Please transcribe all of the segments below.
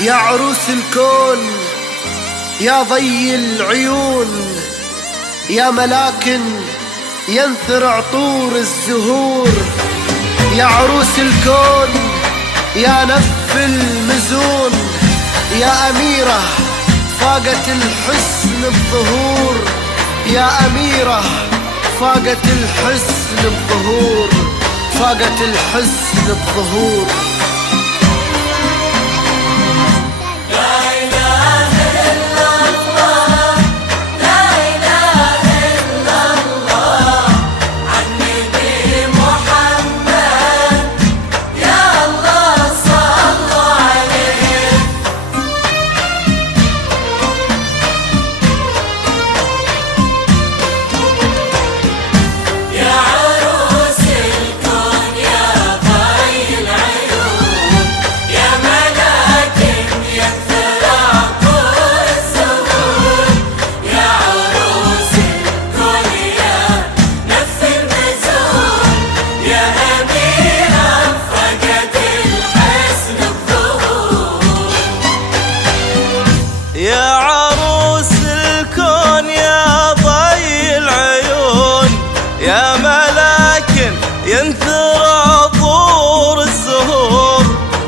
يا عروس الكون، يا ضي العيون، يا ملاكن ينثر عطور الزهور. يا عروس الكون، يا نف المزون، يا أميرة فاقت الحسن بظهور. يا أميرة فاقت الحسن بظهور، فاقت الحسن بظهور. يا عروس الكون يا ضي العيون، يا ملاكن ينثر عطور الزهور.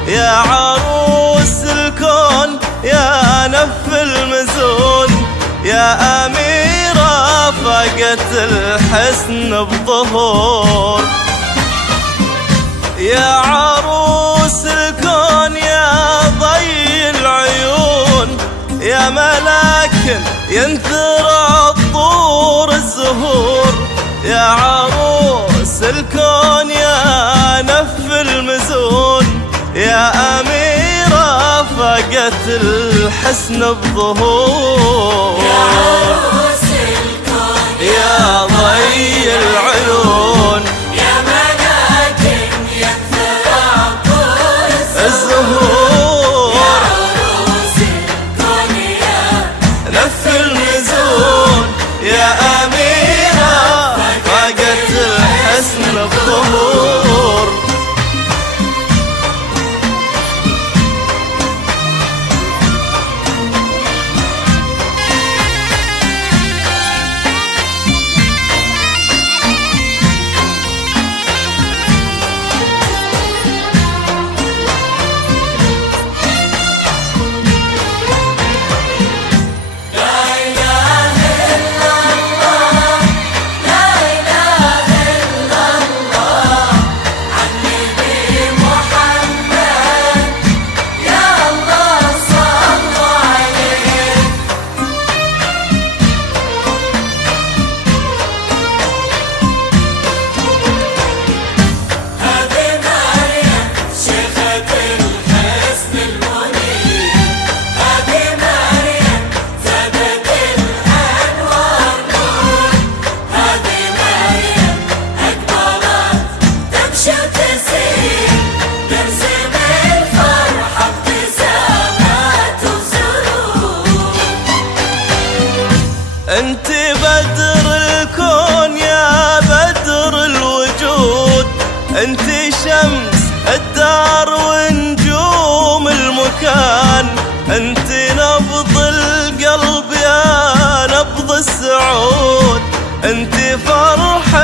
يا عروس الكون يا نف المزون، يا أميرة فاقت الحسن بظهور. يا عروس الكون يا ضي العيون، يا ملاكن ينثر عطور الزهور. يا عروس الكون يا نف المزون، يا أميرة فاقت الحسن بظهور. يا عروس الكون يا ضي العيون، يا ملاكن ينثر عطور الزهور. يا عروس الكون يا نف المزون، يا أميرة فاقت الحسن بظهور. انت بدر الكون يا بدر الوجود، انت شمس الدار ونجوم المكان، انت نبض القلب يا نبض السعود، انت فرح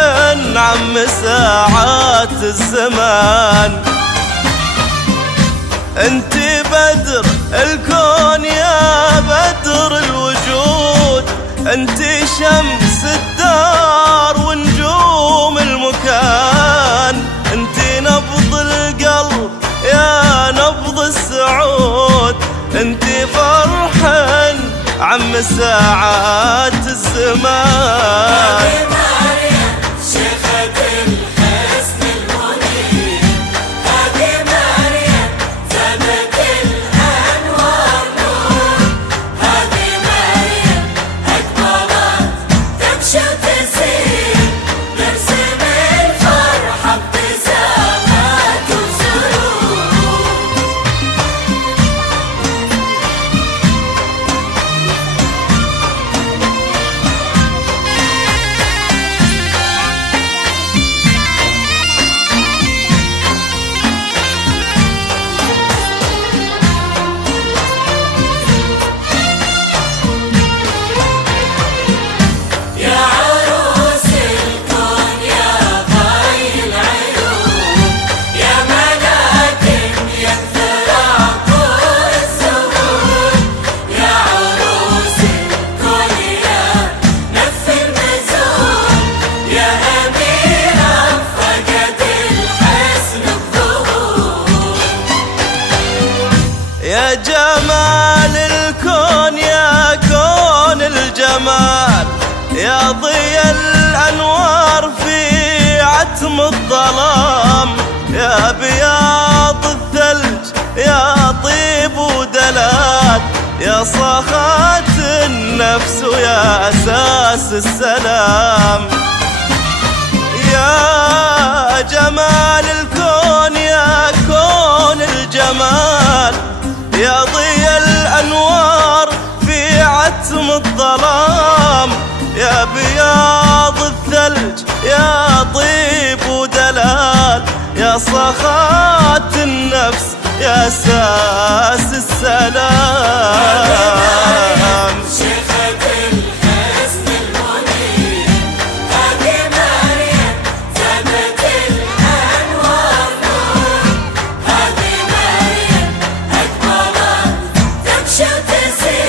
عم ساعات الزمان. انت بدر الكون يا بدر الوجود، انت شمس الدار ونجوم المكان، انت نبض القلب يا نبض السعود، انت فرحا عم ساعات الزمان. جمال يا ضي الأنوار في عتم الظلام، يا بياض الثلج يا طيب ودلال، يا صاخات النفس ويا أساس السلام. يا جمال الكون يا كون الجمال، يا ضي الأنوار في عتم الظلام، يا بياض الثلج يا طيب ودلال، يا صاخات النفس يا أساس السلام. شيخة الحسن المنير هذه مريم زادت الأنوار نور، هذه مريم أكبرت تمشي وتسير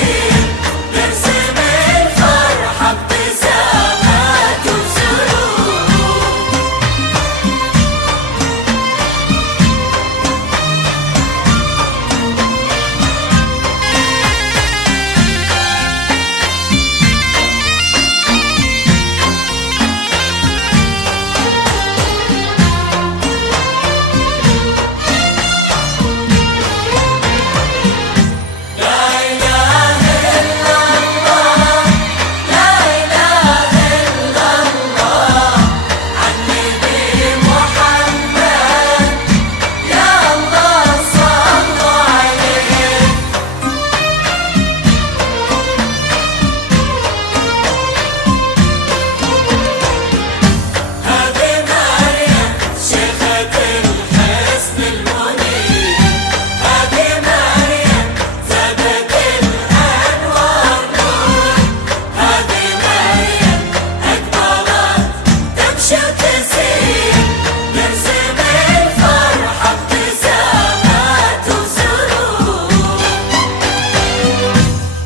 ترسم الفرحة ابتسامات وسرور.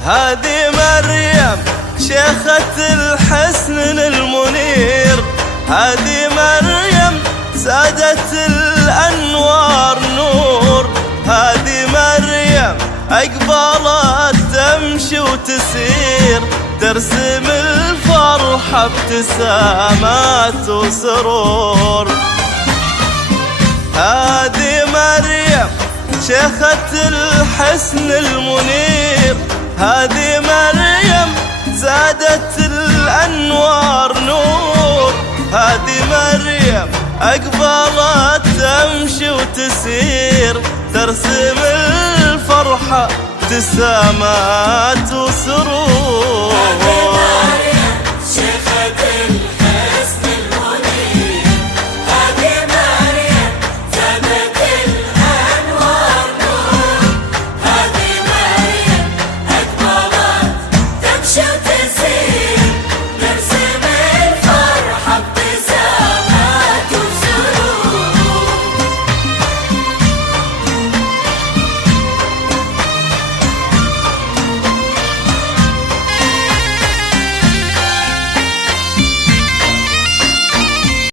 هذه مريم شيخة الحسن المنير، هذه مريم زادت الأنوار نور، هذه مريم أقبلت تمشي وتسير ترسم الفرحة ابتسامات وسرور. هذه مريم شيخة الحسن المنير، هذه مريم زادت الأنوار نور، هذه مريم أقبلت تمشي وتسير ترسم الفرحة ابتسامات وسرور.